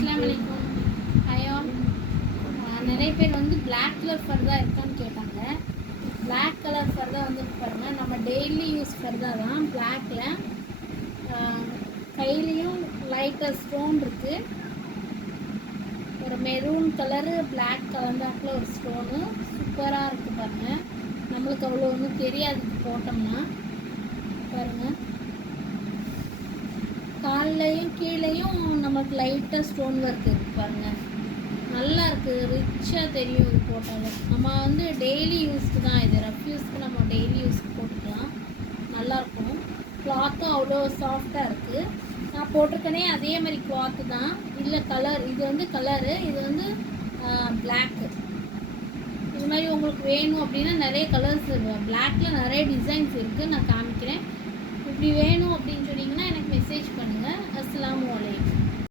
அஸ்ஸலாமு அலைக்கும். Hi all. நிறைய பேர் வந்து பிளாக் கலர் ஃபர்தா இருக்கான்னு கேட்டாங்க. பிளாக் கலர் ஃபர்தா வந்து பாருங்கள், நம்ம டெய்லி யூஸ் ஃபர்தா தான். பிளாக்கில் கையிலையும் லைட்டாக ஸ்டோன் இருக்குது. ஒரு மெரூன் கலரு பிளாக் கலந்தாக்கில் ஒரு ஸ்டோனு சூப்பராக இருக்குது பாருங்கள். நம்மளுக்கு அவ்வளோ ஒன்றும் தெரியாது போட்டோம்னா. பாருங்கள், கால்லையும் கீழேயும் நமக்கு லைட்டாக ஸ்டோன் ஒர்க் இருக்குது பாருங்கள். நல்லா இருக்குது, ரிச்சாக தெரியும் இது போட்டாலும். நம்ம வந்து டெய்லி யூஸ்க்கு தான், இது ரஃப் யூஸ்க்கு நம்ம டெய்லி யூஸ்க்கு போட்டுக்கலாம். நல்லாயிருக்கும். கிளாத்தும் அவ்வளோ சாஃப்டாக இருக்குது. நான் போட்டிருக்கனே அதே மாதிரி கிளாத்து தான். இல்லை கலர், இது வந்து கலரு, இது வந்து பிளாக்கு. இது மாதிரி உங்களுக்கு வேணும் அப்படின்னா நிறைய கலர்ஸ் பிளாக்கில் நிறைய டிசைன்ஸ் இருக்குது, நான் காமிக்கிறேன். இப்படி வேணும் அப்படின்னு சொன்னீங்கன்னா எனக்கு மெசேஜ் பண்ணுங்கள். அஸ்ஸலாமு அலைக்கும்.